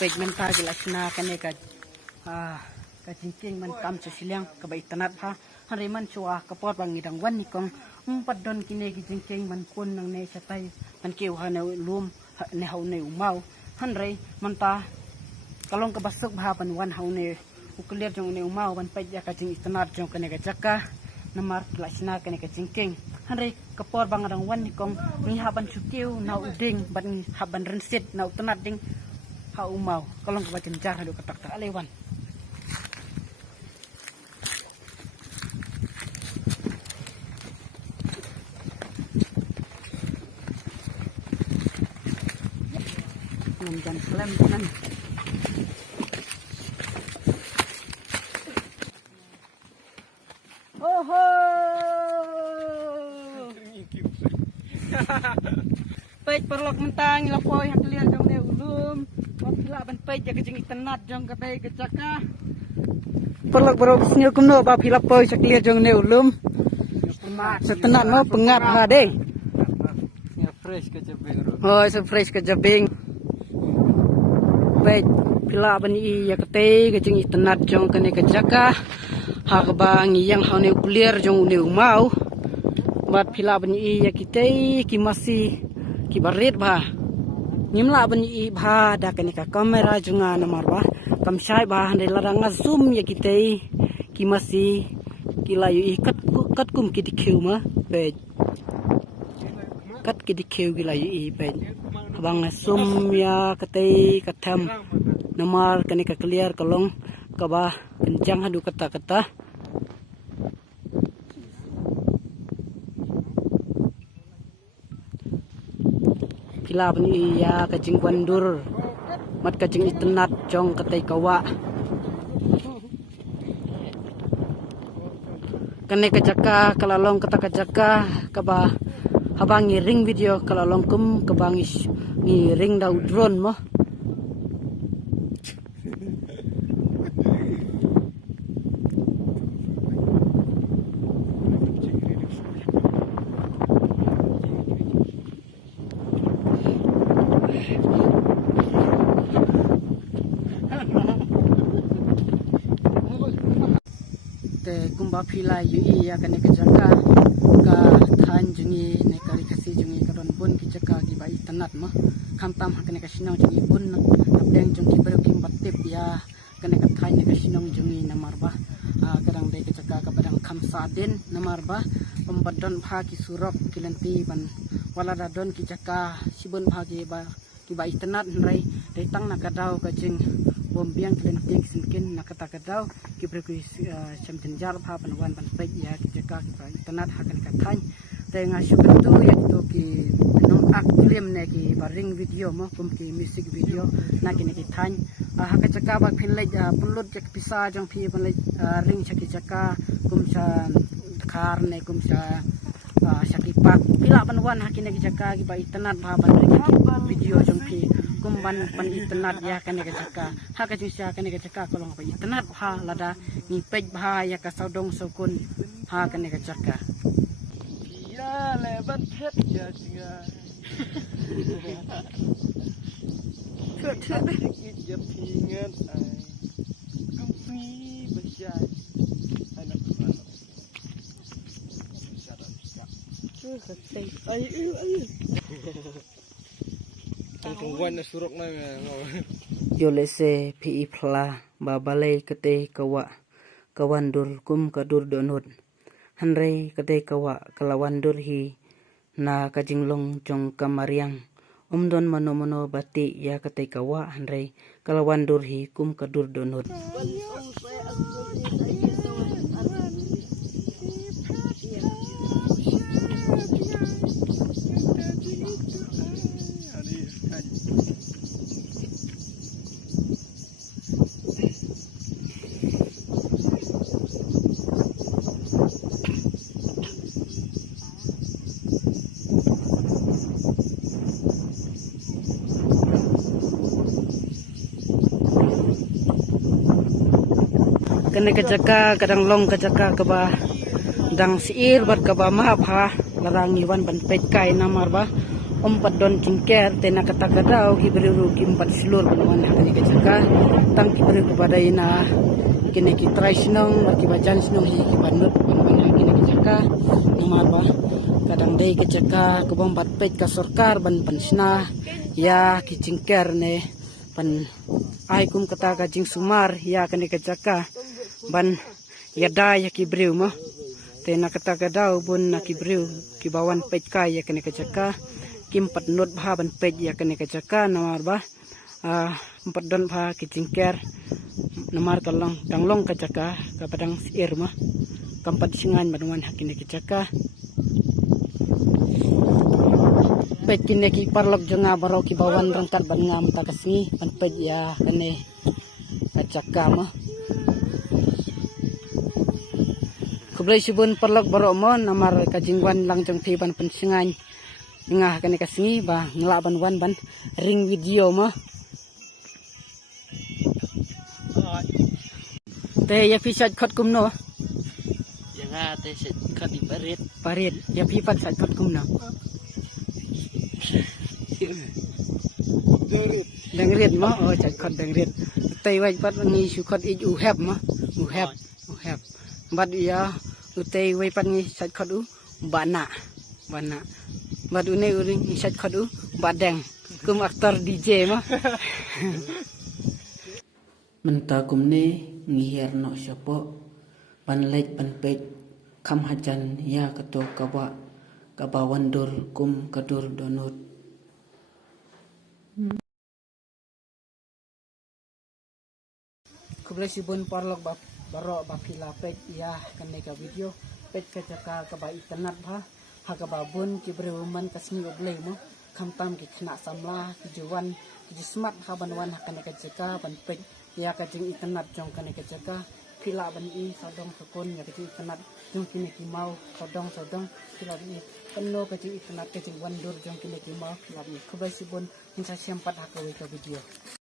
pej menta gila sina kane ka jingking man kam chu silang ka bai tanat ha hari man chua ka pot bang ngidang wan ni kong padon kine gi jingking man kun nang ne satai man keu ha ne lum ne hau ne umau han rei man ta kalong ka basuk bha pan wan hau ne ukliat jong ne umau ban pej ya ka jing tanat jong kane ka jaka namar gila sina kane ka jingking han rei ka pot bang rang wan ni kong ni haban chukiu na uding ban haban rensit na tanat ding ha umau kalong ka bacin jar hadu katak ta alewan dan klaim kanan oho pej perlok mentang lapoi hak lian jong ne ulum wakila ban pej jaga jing tenat jong katai kecaka perlok berok snil kumno ba phila poi sak lian jong ne ulum setenat no pengat ha deh ya fresh ke jabing oh so fresh ke jabing pej phila ban I ya katai ke jing tenat jong kane kecaka ha ka ba ngiyang ha ne clear jong ne mau bat phila ban I ya kitai ki masih ki barit ba nimla ban I bha da kane ka kamera junga namar ba kam sai ba hande larang zoom ya kitai ki masih ki layu I kat kum ki dikhiu ma pe kat ki dikhiu ki layu I pe abang zoom ya katai katham namar kane ka clear kalong ka ba kencang hadu kata-kata Pilap ni ya kacing wandur mat kacing itenat jong katai kawa kane kajaka kalalong kata kajaka kaba habang ngiring video kalalong kum kabang ngiring daw drone mo kumba phila yu ya kane kajaka ka than jungi ne kari khasi jungi karon bun ki jaka ki bai tanat ma khamtam kane ka sinong jungi bun napeng jungi bero kim batip ya kane ka than ne ka sinong jungi namarba kadang de ka jaka ka badang khamsa den namarba pembadon bha ki surok kilanti ban wala dadon ki jaka sibun bha ki bai tanat rai de tang na kadau ka jing bombiang kelenting sinkin nakata kadau ki berku chamjenjar bha panwan pan pej ya ki jaka ki bai tanat hakan kathan tenga syukur ya to ki nong ak film ne ki baring video mo kum ki music video na ki ne ki than haka jaka ba phinle pulut jak pisa jong phi panle ring chaki jaka kum sa khar ne kum sa syakipak pila panwan hakin ne ki jaka ki bai tanat bha pan video jong phi kumban pan internet ya kane ka jaka ha ka jisa kane ka jaka kolong pa internet ha lada ni pej bha ya ka saudong sokun ha kane ka jaka ya leban phet ya singa phet ya pingan ai kumpi besyai anak ai tungguan surok na yo lese pi phla babale kate kawa kawandur kum kadur donut hanrei kate kawa kalawandur hi na kajinglong jong kamariang umdon mano bati ya kate kawa hanrei kalawandur hi kum kadur donut kene kejaka kadang long kejaka keba dang siir bat keba maaf ha larang iwan ban pej kai namar ba empat don cingker tena kata kadau ki beriru ki empat selur penuan hakani kecaka tang ki beriru kepada ina kini ki try senong ki bajan senong hi ki panut penuan hakani kecaka nomor ba kadang dei kecaka ke bombat pet ka sorkar ban pensna ya ki cingker ne pan ai kum kata ka jing sumar ya kani kecaka ban yada ya ki beriru mo tena kata kadau bun na ki beriru ki bawan pet ka ya kani kecaka kim pat not bha ban pej ya kene kecaka nomor ba empat don bha kicingker nomor kalong danglong kecaka ka padang sir mah kampat singan manuan hakine kecaka pej kine ki parlok jonga baro ki bawan rangkat ban ngam ta kasni ban pej ya kene kecaka mah kublai subun parlok baro mo nomor kajingwan lang jong thi ban pensingan ngah kene kasngi ba ngelaban wan ban ring video mah te ya pisat khot kumno Jangan teh sekat di parit ya pipat sat khot kumno dengrit mah oh sat khot dengrit te wai pat ngi su khot i u hep mah u hep bat ya te wai pat ngi sat khot u bana Badu ne uring isat khadu badeng kum aktor DJ mah menta kum ne ngihir no syapo panlek panpej kam hajan ya kato kaba wandur kum kadur donut kublai sibun parlok baro bapila pej ya kene ka video pej ka jaka kaba internet ha hagababun ki brewman kasmi oblei mo kamtam ki khna samla ki juwan ki smart haban wan hakane ka jeka ban pej ya ka jing internet jong kane ka jeka khila ban i sadong sakon ya ka jing internet jong kine ki mau sadong khila ni penno ka jing internet ka jing wandur jong kine ki mau khila ni kubai sibun insa sempat hakawe ka video